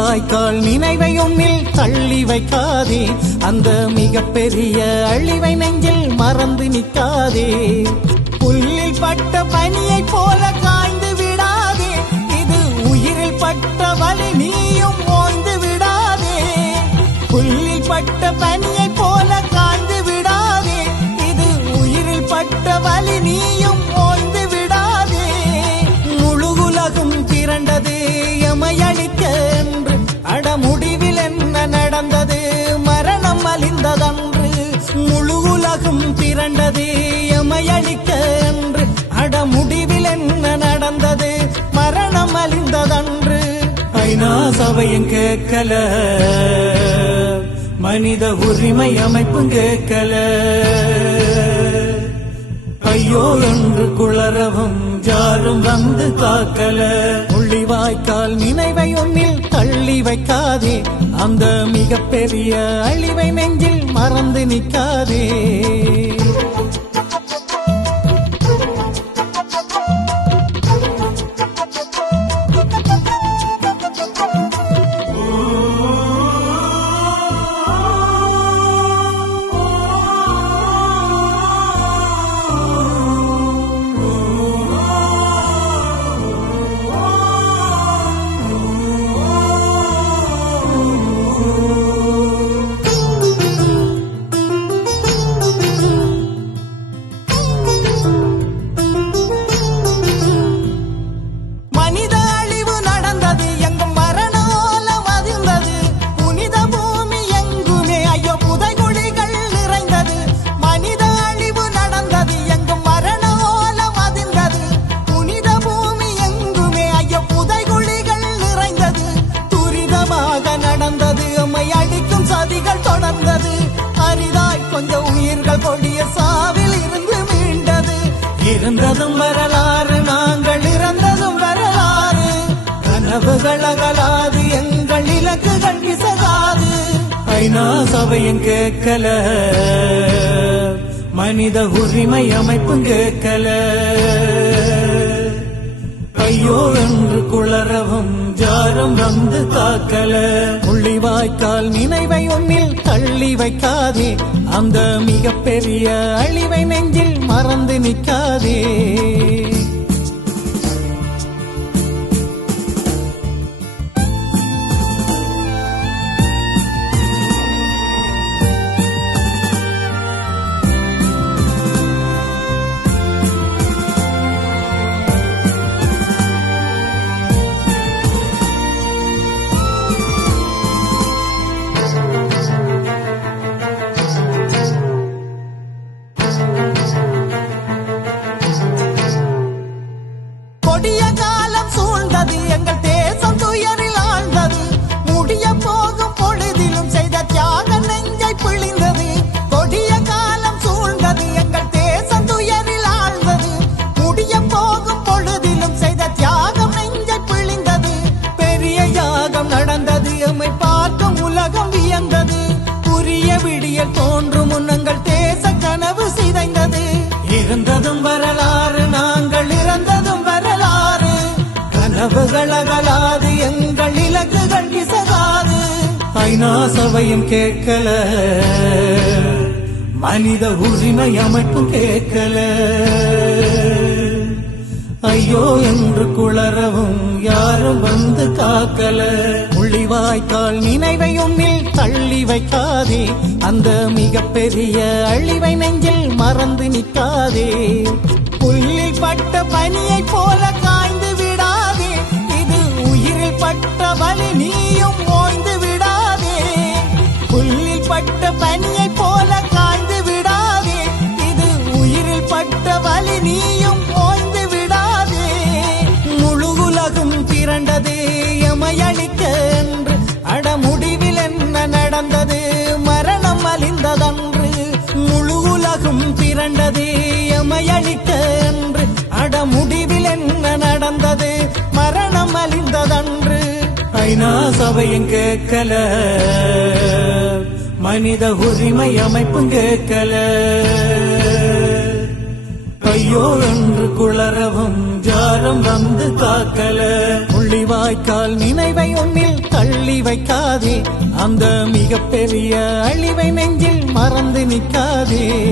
வாய்க்கால் நினைவை உன்னில் தள்ளி வைக்காதே. அந்த மிகப்பெரிய அழிவை நெஞ்சில் மறந்து நிற்காதே. புல்லில் பட்ட பனியைப் போல காய்ந்து விடாதே. இது உயிரில் பட்ட வலி நீயும் ஓய்ந்து விடாதே. புல்லில் பட்ட பனியை பிறண்டது எமையளிக்க என்று அட முடிவில் என்ன நடந்தது? மரணம் அழிந்ததன்று. ஐநா சபையும் கேட்கல. மனித உரிமை அமைப்பும் கேட்கல. ஐயோ என்று குளரவும் ஜாரும் வந்து காக்கல. முள்ளிவாய்க்கால் நினைவை உன்னில் தள்ளி வைக்காதே. அந்த மிகப்பெரிய அழிவை நெஞ்சில் மறந்து நிற்காதே. இருந்ததும் வரலாறு நாங்கள் இறந்ததும் வரலாறு. கனவுகள் அகலாது எங்கள் இலக்குகள் விசகாது. ஐநா சபையும் கேட்கல மனித உரிமை அமைப்பும் கேட்கல. ஐயோ என்று குளரவும் ஜாரம் வந்து தாக்கல. வாய்க்கால் நினைவை உன்னில் தள்ளி வைக்காதே. அந்த மிகப்பெரிய அழிவை நெஞ்சில் மறந்து நிற்காதே. புரிய தோன்றும் முன்னங்கள் தேச கனவு சிதைந்தது. இருந்ததும் வரலாறு நாங்கள் இறந்ததும் வரலாறு. கனவுகள் அகலாது எங்கள் இலக்குகள் இசகாது. ஐநா சபையும் கேட்கல மனித உரிமை அமைப்பும் கேட்கல. ஐயோ என்று குளரவும் யாரும் வந்து காக்கல. வாய்க்கால் நினைவை உன்னில் தள்ளி வைக்காதே. அந்த மிகப்பெரிய அழிவை நெஞ்சில் மறந்து நிற்காதே. புல்லில் பட்ட பனியைப் போல காய்ந்து விடாதே. இது உயிரில் பட்ட வலி நீயும் ஓய்ந்து விடாதே. புல்லில் பட்ட பனியைப் போல காய்ந்து விடாதே. இது உயிரில் பட்ட வலி நீயும் ஓய்ந்து விடாதே. முழு உலகும் திரண்டதே எமையளிக்க திரண்டது எமையளித்த என்று அட முடிவில் என்ன நடந்தது? மரணம் அழிந்ததன்று. ஐநா சபையும் கேட்கல. மனித உரிமை அமைப்பும் கேட்கல. ஐயோ என்று குளரவும் ஜாரம் வந்து காக்கல முள்ளிவாய்க்கால் நினைவை உன்னில் தள்ளி வைக்காதே. அந்த மிகப்பெரிய அழிவை நெஞ்சில் மறந்து நிற்காதே.